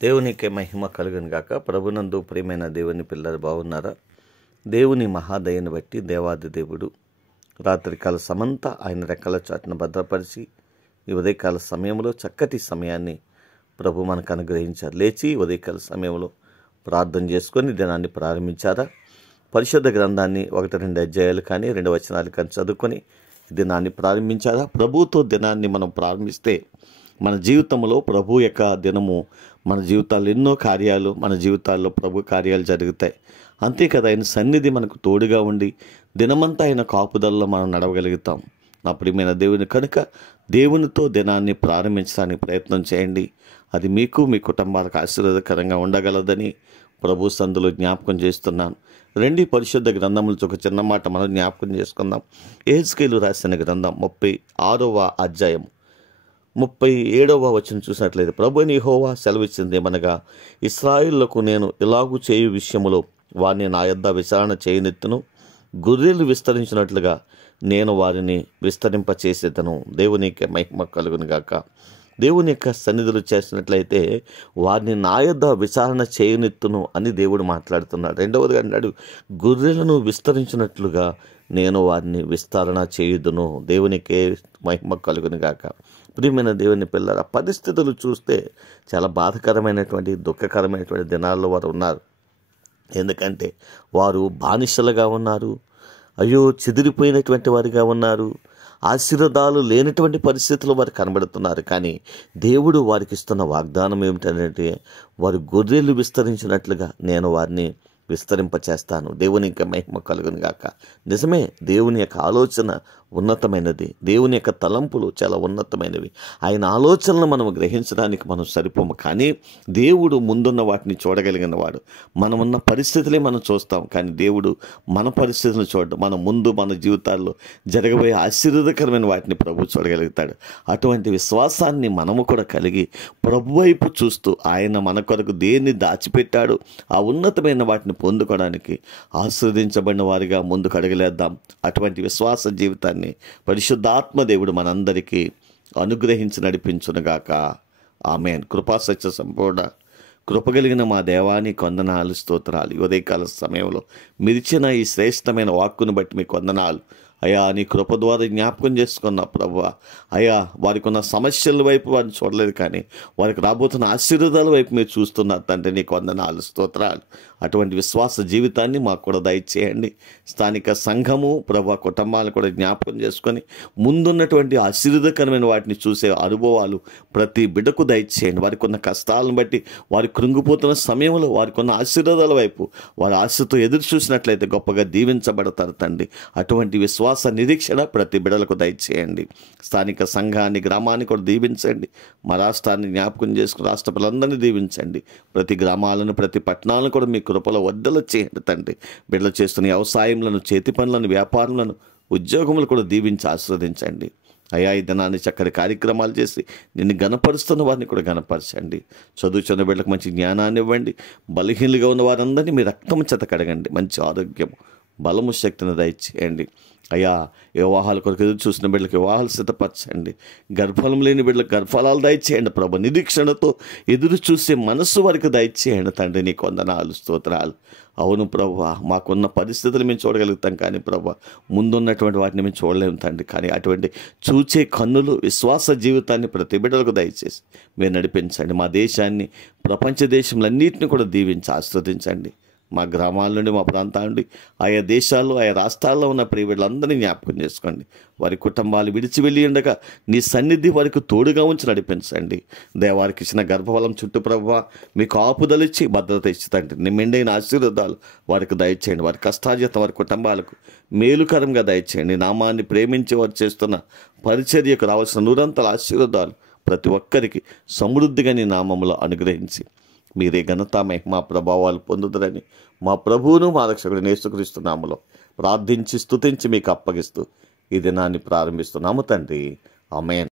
దేవునికే మహిమ కలుగును గాక. ప్రభునందు ప్రియమైన దేవుని పిల్లలు బాగున్నారా? దేవుని మహాదయను బట్టి దేవాది దేవుడు రాత్రికాల సమంతా ఆయన రెక్కల చాటున భద్రపరిచి ఈ ఉదయకాల సమయంలో చక్కటి సమయాన్ని ప్రభు మనకు అనుగ్రహించారు. లేచి ఉదయకాల సమయంలో ప్రార్థన చేసుకొని దినాన్ని ప్రారంభించారా? పరిశుద్ధ గ్రంథాన్ని 1-2 అధ్యాయాలు కానీ 2 వచనాలు కానీ చదువుకొని దినాన్ని ప్రారంభించారా? ప్రభుతో దినాన్ని మనం ప్రారంభిస్తే మన జీవితంలో ప్రభు యొక్క దినము మన జీవితాల్లో ఎన్నో కార్యాలు, మన జీవితాల్లో ప్రభు కార్యాలు జరుగుతాయి. అంతే కదా, ఆయన సన్నిధి మనకు తోడుగా ఉండి దినమంతా ఆయన కాపుదలలో మనం నడవగలుగుతాం. నా ప్రియమైన దేవుని కనుక దేవునితో దినాన్ని ప్రారంభించడానికి ప్రయత్నం చేయండి. అది మీకు, మీ కుటుంబాలకు ఆశీర్వాదకరంగా ఉండగలదని ప్రభు సందులో జ్ఞాపకం చేస్తున్నాను. రెండు పరిశుద్ధ గ్రంథములతో ఒక చిన్న మాట మనం జ్ఞాపకం చేసుకుందాం. యెహెజ్కేలు రాసిన గ్రంథం 36వ అధ్యాయం 37వ వచనం చూసినట్లయితే, ప్రభువైన యెహోవా సెలవిచ్చింది ఏమనగా, ఇశ్రాయేలులకు నేను ఇలాగు చేయు విషయములో వారిని నా యొద్ద విచారణ చేయనెత్తును, గొర్రెలు విస్తరించినట్లుగా నేను వారిని విస్తరింపచేసేదను. దేవునికి మహిమ కలుగును గాక. దేవుని యొక్క సన్నిధులు చేసినట్లయితే వారిని నా యొద్ద విచారణ చేయనెత్తును అని దేవుడు మాట్లాడుతున్నాడు. రెండవదిగా అన్నాడు, గొర్రెలను విస్తరించినట్లుగా నేను వారిని విస్తరణ చేయుదును. దేవునికే మహిమ కలుగును గాక. ప్రియమైన దేవుని పిల్లల, పరిస్థితులు చూస్తే చాలా బాధకరమైనటువంటి, దుఃఖకరమైనటువంటి దినాల్లో వారు ఉన్నారు. ఎందుకంటే వారు బానిసలుగా ఉన్నారు. అయ్యో, చెదిరిపోయినటువంటి వారిగా ఉన్నారు. ఆశీర్వాదాలు లేనటువంటి పరిస్థితులు వారు కనబడుతున్నారు. కానీ దేవుడు వారికి ఇస్తున్న వాగ్దానం ఏమిటంటే, వారు గొర్రెలు విస్తరించినట్లుగా నేను వారిని విస్తరింపచేస్తాను. దేవునికి మహిమ కలుగును గాక. నిజమే, దేవుని యొక్క ఆలోచన ఉన్నతమైనది. దేవుని యొక్క తలంపులు చాలా ఉన్నతమైనవి. ఆయన ఆలోచనలు మనం గ్రహించడానికి మనం సరిపోము. కానీ దేవుడు ముందున్న వాటిని చూడగలిగిన వాడు. మనమున్న పరిస్థితులే మనం చూస్తాం, కానీ దేవుడు మన పరిస్థితులను చూడడం, మన ముందు మన జీవితాల్లో జరగబోయే ఆశీర్వాదకరమైన వాటిని ప్రభు చూడగలుగుతాడు. అటువంటి విశ్వాసాన్ని మనము కూడా కలిగి ప్రభు వైపు చూస్తూ ఆయన మన కొరకు దేన్ని దాచిపెట్టాడు, ఆ ఉన్నతమైన వాటిని పొందుకోవడానికి ఆశీర్వదించబడిన వారిగా ముందుకు అడుగులేద్దాం. అటువంటి విశ్వాస జీవితాన్ని పరిశుద్ధాత్మ దేవుడు మనందరికీ అనుగ్రహించి నడిపించునుగాక. ఆమేన్. కృపా సత్య సంపూర్ణ కృపగలిగిన మా దేవాని వందనాలు, స్తోత్రాలు. ఉదయకాల సమయంలో మిరిచిన ఈ శ్రేష్టమైన వాక్కును బట్టి మీకు వందనాలు అయ్యా. నీ కృప ద్వారా జ్ఞాపకం చేసుకున్న ప్రభువా, అయ్యా వారికి ఉన్న సమస్యల వైపు వారిని చూడలేదు, కానీ వారికి రాబోతున్న ఆశీర్వాదాల వైపు మీరు చూస్తున్నారు తండ్రి. నీకు వందనాలు, స్తోత్రాలు. అటువంటి విశ్వాస జీవితాన్ని మాకు కూడా దయచేయండి. స్థానిక సంఘము ప్రభు కుటుంబాలను కూడా జ్ఞాపకం చేసుకొని ముందున్నటువంటి ఆశీర్వాదకరమైన వాటిని చూసే అనుభవాలు ప్రతి బిడ్డకు దయచేయండి. వారికి ఉన్న కష్టాలను బట్టి, వారి కృంగిపోతున్న సమయంలో వారికి ఉన్న ఆశీర్వాదాల వైపు వారి ఆశతో ఎదురు చూసినట్లయితే గొప్పగా దీవించబడతారు తండ్రి. అటువంటి విశ్వాస నిరీక్షణ ప్రతి బిడ్డలకు దయచేయండి. స్థానిక సంఘాన్ని, గ్రామాన్ని కూడా దీవించండి. మా రాష్ట్రాన్ని జ్ఞాపకం చేసుకుని రాష్ట్ర పిల్లలందరినీ దీవించండి. ప్రతి గ్రామాలను, ప్రతి పట్టణాలను కూడా మీ కృపలో వద్దలు చేయండి తండ్రి. బిడ్డలు చేస్తున్న వ్యవసాయములను, చేతి పనులను, వ్యాపారులను, ఉద్యోగములు కూడా దీవించి ఆశీర్వదించండి. అయ్యా, ఈ దినాన్ని చక్కటి కార్యక్రమాలు చేసి నిన్ను గణపరుస్తున్న వారిని కూడా గణపరచండి. చదువుచున్న బిడ్డలకు మంచి జ్ఞానాన్ని ఇవ్వండి. బలహీనులుగా ఉన్న వారందరినీ మీ రక్తం చేత కడగండి. మంచి ఆరోగ్యం, బలము, శక్తిని దయచేయండి. అయ్యా, వివాహాల కొరకు ఎదురు చూసిన బిడ్డలకు వివాహాలు సిద్ధపరచండి. గర్భఫలం లేని బిడ్డలకు గర్భఫలాలు దయచేయండి ప్రభు. నిరీక్షణతో ఎదురు చూసే మనస్సు వరకు దయచేయండి తండ్రి. నీకు వందనాలు, స్తోత్రాలు. అవును ప్రభు, మాకున్న పరిస్థితులు మేము చూడగలుగుతాం, కానీ ప్రభు ముందున్నటువంటి వాటిని మేము చూడలేము తండ్రి. కానీ అటువంటి చూచే కన్నులు, విశ్వాస జీవితాన్ని ప్రతి బిడ్డలకు దయచేసి మీరు నడిపించండి. మా దేశాన్ని, ప్రపంచ దేశంలన్నింటినీ కూడా దీవించి ఆస్వాదించండి. మా గ్రామాల నుండి, మా ప్రాంతాల నుండి, ఆయా దేశాల్లో, ఆయా రాష్ట్రాల్లో ఉన్న ప్రియ బిడ్డలందరినీ జ్ఞాపకం చేసుకోండి. వారి కుటుంబాలు విడిచి వెళ్ళి ఉండగా నీ సన్నిధి వారికి తోడుగా ఉంచి నడిపించండి. దేవారికి ఇచ్చిన గర్భఫలం చుట్టూ ప్రభువా మీకు ఆపుదలిచ్చి భద్రత ఇచ్చుతండి. నిమ్మెండైన ఆశీర్వాదాలు వారికి దయచేయండి. వారి కష్టార్జితం వారి కుటుంబాలకు మేలుకరంగా దయచేయండి. నామాన్ని ప్రేమించి వారు చేస్తున్న పరిచర్యకు రావాల్సిన నూరంతల ఆశీర్వాదాలు ప్రతి ఒక్కరికి సమృద్ధిగా నీ నామములో అనుగ్రహించి మీరే ఘనత, మహిమ, ప్రభావాలు పొందుదరని మా ప్రభువును మా రక్షకుడు యేసుక్రీస్తు నామములో ప్రార్థించి స్తుతించి మీకు అప్పగిస్తూ ఈ దినాన్ని ప్రారంభిస్తున్నాము తండ్రి. ఆమేన్.